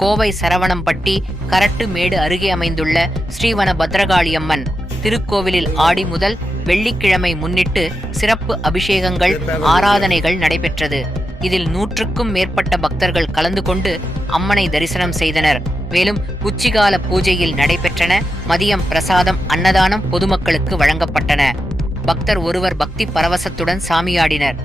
கோவை சரவணம்பட்டி கரட்டுமேடு அருகே அமைந்துள்ள ஸ்ரீவன பத்ரகாளியம்மன் திருக்கோவிலில் ஆடி முதல் வெள்ளிக்கிழமை முன்னிட்டு சிறப்பு அபிஷேகங்கள் ஆராதனைகள் நடைபெற்றது. இதில் நூற்றுக்கும் மேற்பட்ட பக்தர்கள் கலந்து கொண்டு அம்மனை தரிசனம் செய்தனர். மேலும் உச்சிகால பூஜையில் நடைபெற்றன மதியம் பிரசாதம் அன்னதானம் பொதுமக்களுக்கு வழங்கப்பட்டன. பக்தர் ஒருவர் பக்தி பரவசத்துடன் சாமியாடினர்.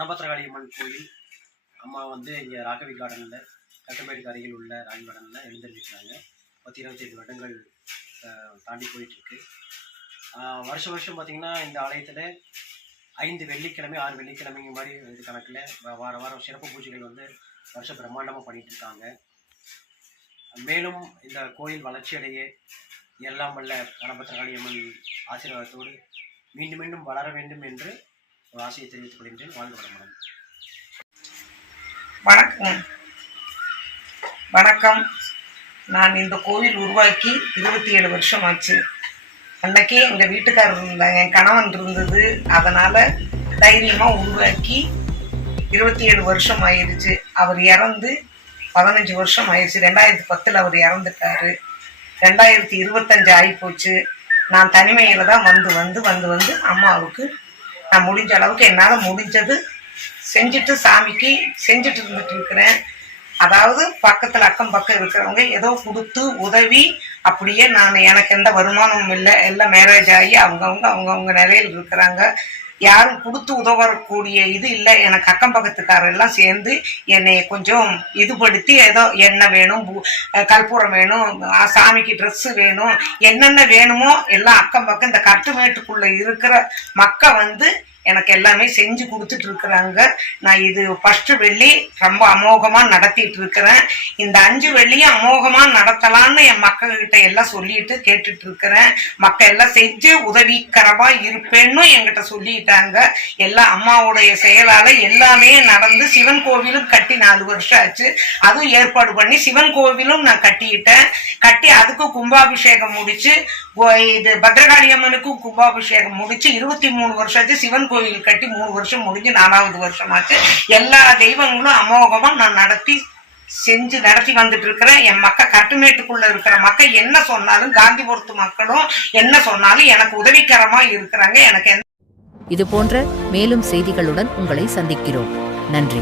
வனபத்திரகாளி அம்மன் கோயில். அம்மா வந்து இங்கே ராகவி கார்டனில் கட்டுமேட்டுக்கு அருகில் உள்ள ராகவி கார்டனில் எழுந்திருக்கிறாங்க. பத்து இருபத்தைந்து வருடங்கள் தாண்டி போயிட்டுருக்கு. வருஷ வருஷம் பார்த்திங்கன்னா இந்த ஆலயத்தில் ஐந்து வெள்ளிக்கிழமை ஆறு வெள்ளிக்கிழமைங்க மாதிரி இது கணக்கில் வார வாரம் சிறப்பு பூஜைகள் வந்து வருஷம் பிரம்மாண்டமாக பண்ணிகிட்டு இருக்காங்க மேலும் இந்த கோயில் வளர்ச்சியடைய எல்லாம் வல்ல வனபத்திரகாளி அம்மன் ஆசீர்வாதத்தோடு மீண்டும் மீண்டும் வளர வேண்டும் என்று ஆசையை தெரிவித்துக் கொள்கின்றேன். வாழ்க வளமுடன். வணக்கம். வணக்கம். நான் இந்த கோவில் உருவாக்கி இருபத்தி ஏழு வருஷம் ஆச்சு அன்னைக்கே எங்கள் வீட்டுக்காரர் இருந்தாங்க என் கணவன் இருந்தது. அதனால் தைரியமாக உருவாக்கி இருபத்தி ஏழு வருஷம் ஆயிடுச்சு அவர் இறந்து பதினஞ்சு வருஷம் ஆயிடுச்சு ரெண்டாயிரத்தி பத்தில் அவர் இறந்துட்டாரு. ரெண்டாயிரத்தி இருபத்தஞ்சு ஆகிப்போச்சு நான் தனிமையில் தான் வந்து வந்து வந்து வந்து அம்மாவுக்கு நான் முடிஞ்ச அளவுக்கு என்னால் முடிஞ்சது செஞ்சுட்டு சாமிக்கு செஞ்சுட்டு இருந்துட்டு இருக்கிறேன். அதாவது பக்கத்தில் அக்கம் பக்கம் இருக்கிறவங்க ஏதோ கொடுத்து உதவி அப்படியே நான் எனக்கு எந்த வருமானமும் இல்லை. எல்லாம் மேரேஜ் ஆகி அவங்கவுங்க அவங்கவுங்க நிலையில் இருக்கிறாங்க. யாரும் கொடுத்து உதவக்கூடிய இது இல்லை. எனக்கு அக்கம் பக்கத்துக்காரர் எல்லாம் சேர்ந்து என்னை கொஞ்சம் இதுபடுத்தி ஏதோ எண்ணெய் வேணும் கற்பூரம் வேணும் சாமிக்கு ட்ரெஸ்ஸு வேணும் என்னென்ன வேணுமோ எல்லாம் அக்கம் பக்கம் இந்த கட்டுமேட்டுக்குள்ள இருக்கிற மக்க வந்து எனக்கு எல்லாமே செஞ்சு கொடுத்துட்டு இருக்கிறாங்க நான் இது ஃபர்ஸ்ட் வெள்ளி ரொம்ப அமோகமா நடத்திட்டு இருக்கிறேன் இந்த அஞ்சு வெள்ளியும் அமோகமா நடத்தலாம்னு என் மக்கள்கிட்ட எல்லாம் சொல்லிட்டு கேட்டுட்டு இருக்கிறேன் மக்கள் எல்லாம் செஞ்சு உதவிகரமா இருப்பேன்னு என்கிட்ட சொல்லிட்டாங்க. எல்லாம் அம்மாவுடைய செயலால எல்லாமே நடந்து சிவன் கோவிலும் கட்டி நாலு வருஷம் ஆச்சு. அதுவும் ஏற்பாடு பண்ணி சிவன் கோவிலும் நான் கட்டிட்டேன். கட்டி அதுக்கு கும்பாபிஷேகம் முடிச்சு இது பத்ரகாளி அம்மனுக்கும் கும்பாபிஷேகம் முடிச்சு இருபத்தி மூணு வருஷம் ஆச்சு சிவன் கோவில் கட்டி மூணு வருஷம் முடிஞ்சு நாலாவது வருஷமாச்சு. எல்லா தெய்வங்களும் அமோகமா நான் நடத்தி செஞ்சு நடத்தி வந்துட்டு இருக்கிறேன் என் மக்கள் கட்டுமேட்டுக்குள்ள இருக்கிற மக்கள் என்ன சொன்னாலும் காந்திபுரத்து மக்களும் என்ன சொன்னாலும் எனக்கு உதவிகரமா இருக்கிறாங்க. எனக்கு எந்த இது போன்ற மேலும் செய்திகளுடன் உங்களை சந்திக்கிறோம். நன்றி.